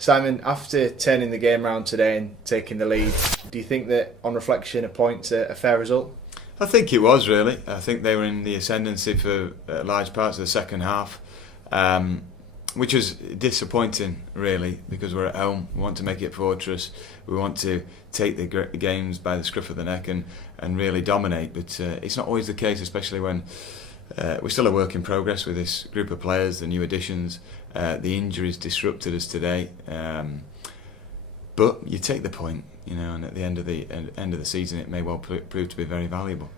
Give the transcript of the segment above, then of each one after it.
Simon, after turning the game around today and taking the lead, do you think that, on reflection, a point's a fair result? I think it was, really. I think they were in the ascendancy for large parts of the second half, which was disappointing, really, because we're at home. We want to make it fortress. We want to take the games by the scruff of the neck and really dominate. But it's not always the case, especially when we're still a work in progress with this group of players, the new additions. The injuries disrupted us today. But you take the point, and at the end of the season, it may well prove to be very valuable.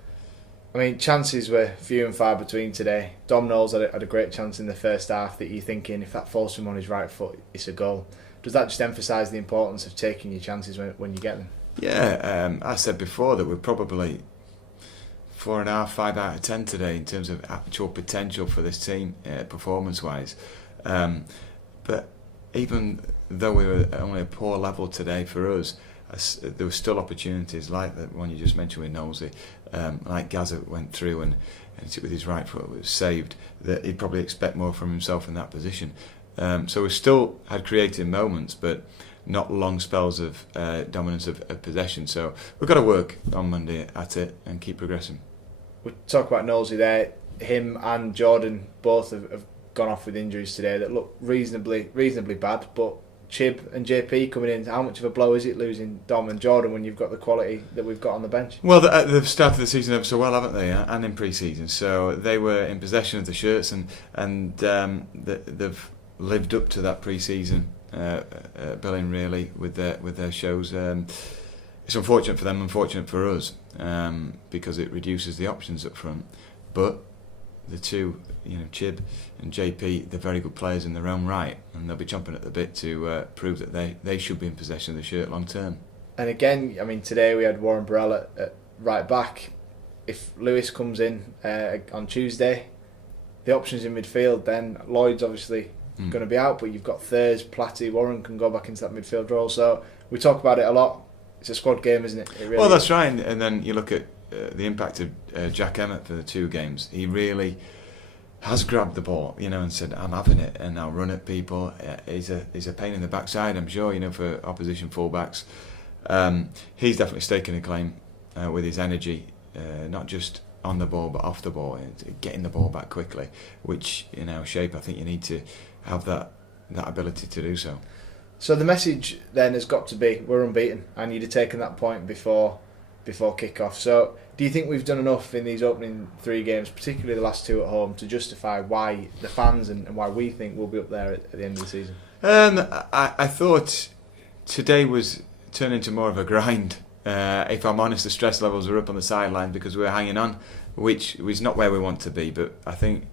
I mean, chances were few and far between today. Dom Knowles had a great chance in the first half that you're thinking, if that falls from on his right foot, it's a goal. Does that just emphasise the importance of taking your chances when you get them? Yeah, I said before that we're probably 4.5, 5 out of 10 today in terms of actual potential for this team, performance-wise. But even though we were only a poor level today for us, there were still opportunities like the one you just mentioned with Knowlesy, like Gaza went through and with his right foot was saved, that he'd probably expect more from himself in that position. So we still had creative moments, but not long spells of dominance of possession. So we've got to work on Monday at it and keep progressing. We'll talk about Knowlesy there. Him and Jordan both have gone off with injuries today that look reasonably bad, but Chib and JP coming in, how much of a blow is it losing Dom and Jordan when you've got the quality that we've got on the bench? Well, they've started the season ever so well, haven't they? And in pre-season, so they were in possession of the shirts and they've lived up to that pre-season billing, really, with their shows. It's unfortunate for them, unfortunate for us, because it reduces the options up front. But the two, Chib and JP, they're very good players in their own right, and they'll be chomping at the bit to prove that they should be in possession of the shirt long term. And again, I mean, today we had Warren Burrell at right back. If Lewis comes in on Tuesday, the options in midfield, then Lloyd's obviously going to be out, but you've got Thurs, Platty, Warren can go back into that midfield role. So we talk about it a lot. It's a squad game, isn't it? It really that's right. And then you look at the impact of Jack Emmett for the two games. He really has grabbed the ball, and said, "I'm having it," and I'll run at people. He's a pain in the backside, I'm sure, for opposition fullbacks. He's definitely staking a claim with his energy, not just on the ball but off the ball, getting the ball back quickly. Which in our shape, I think you need to have that ability to do so. So the message then has got to be, we're unbeaten, and you'd have taken that point before kick-off. So do you think we've done enough in these opening 3 games, particularly the last 2 at home, to justify why the fans and why we think we'll be up there at the end of the season? I thought today was turning into more of a grind. If I'm honest, the stress levels were up on the sideline because we were hanging on, which was not where we want to be. But I think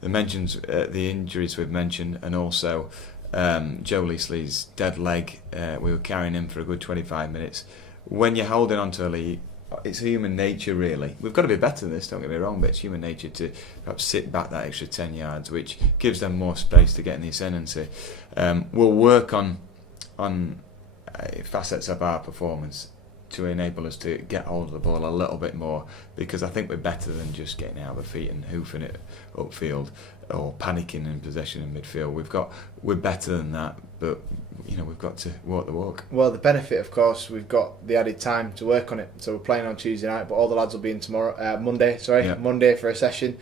the injuries we've mentioned, and also Joe Leasley's dead leg, we were carrying him for a good 25 minutes. When you're holding on to a lead, it's human nature, really. We've got to be better than this, don't get me wrong, but it's human nature to perhaps sit back that extra 10 yards, which gives them more space to get in the ascendancy. We'll work on facets of our performance to enable us to get hold of the ball a little bit more, because I think we're better than just getting out of the feet and hoofing it upfield or panicking in possession in midfield. We're better than that, but we've got to walk the walk. Well, the benefit, of course, we've got the added time to work on it. So we're playing on Tuesday night, but all the lads will be in Monday for a session.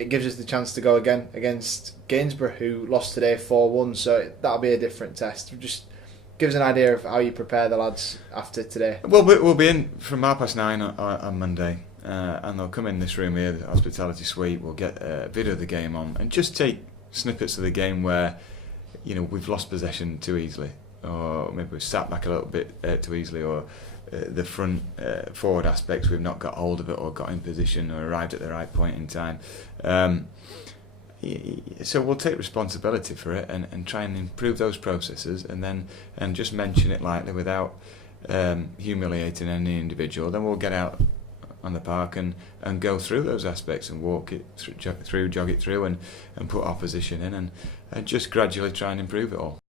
It gives us the chance to go again against Gainsborough, who lost today 4-1. So that'll be a different test. Just give us an idea of how you prepare the lads after today. Well, we'll be in from 9:30 on Monday, and they'll come in this room here, the hospitality suite. We'll get a video of the game on and just take snippets of the game where we've lost possession too easily, or maybe we've sat back a little bit too easily, or the front forward aspects we've not got hold of it or got in position or arrived at the right point in time. So we'll take responsibility for it and try and improve those processes, and just mention it lightly without humiliating any individual. Then we'll get out on the park and go through those aspects and walk it through, jog it through, and put opposition in and just gradually try and improve it all.